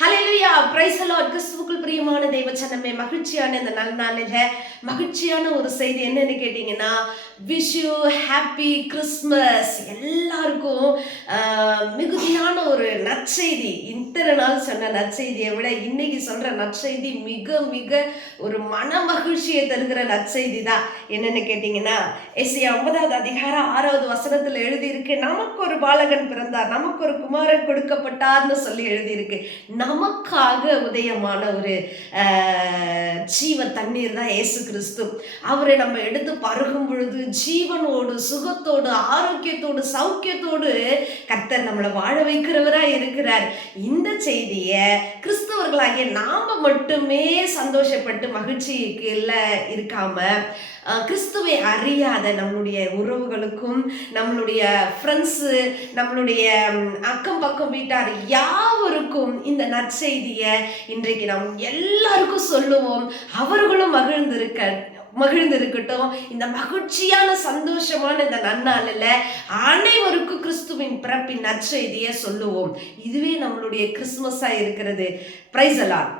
Hallelujah, praise the Lord. கிறிஸ்துவுக்குள் பிரியமான தேவ ஜனமே, மகிழ்ச்சியான இந்த நல்ல நாளில மகிழ்ச்சியான ஒரு செய்தி என்னன்னு கேட்டீங்கன்னா, விஷ் யூ ஹாப்பி கிறிஸ்மஸ். எல்லாருக்கும் மிகுதியான ஒரு நற்செய்தி. இத்தனை நாள் சொன்ன நற்செய்தியை விட இன்னைக்கு சொல்ற நற்செய்தி மிக மிக ஒரு மன மகிழ்ச்சியை தருகிற நற்செய்தி தான். என்னன்னு கேட்டீங்கன்னா, எஸ்ஐயா 9வது அதிகாரம் 6வது வசனத்துல எழுதியிருக்கு, நமக்கு ஒரு பாலகன் பிறந்தார், நமக்கு ஒரு குமாரன் கொடுக்கப்பட்டார்னு சொல்லி எழுதியிருக்கு. நமக்காக உதயமான ஒரு ஜீவ தண்ணீர் தான் இயேசு கிறிஸ்து. அவரை நம்ம எடுத்து பருகும் பொழுது ஜீவனோடு, சுகத்தோடு, ஆரோக்கியத்தோடு, சௌக்கியத்தோடு கர்த்தர் நம்மளை வாழ வைக்கிறவரா இருக்கிறார். இந்த செய்திய கிறிஸ்தவர்களாகிய நாம மட்டுமே சந்தோஷப்பட்டு மகிழ்ச்சிக்கு இருக்காம, கிறிஸ்துவை அறியாத நம்மளுடைய உறவுகளுக்கும், நம்மளுடைய ஃப்ரெண்ட்ஸு, நம்மளுடைய அக்கம் பக்கம் வீட்டார் யாவருக்கும் இந்த நற்செய்திய இன்றைக்கு நாம் எல்லாருக்கும் சொல்லுவோம். அவர்களும் மகிழ்ந்திருக்கட்டும். இந்த மகிழ்ச்சியான சந்தோஷமான இந்த நன்னாளில் அனைவருக்கும் கிறிஸ்துவின் பிறப்பின் நற்செய்தியை சொல்லுவோம். இதுவே நம்மளுடைய கிறிஸ்துமஸா இருக்கிறது. Praise the Lord.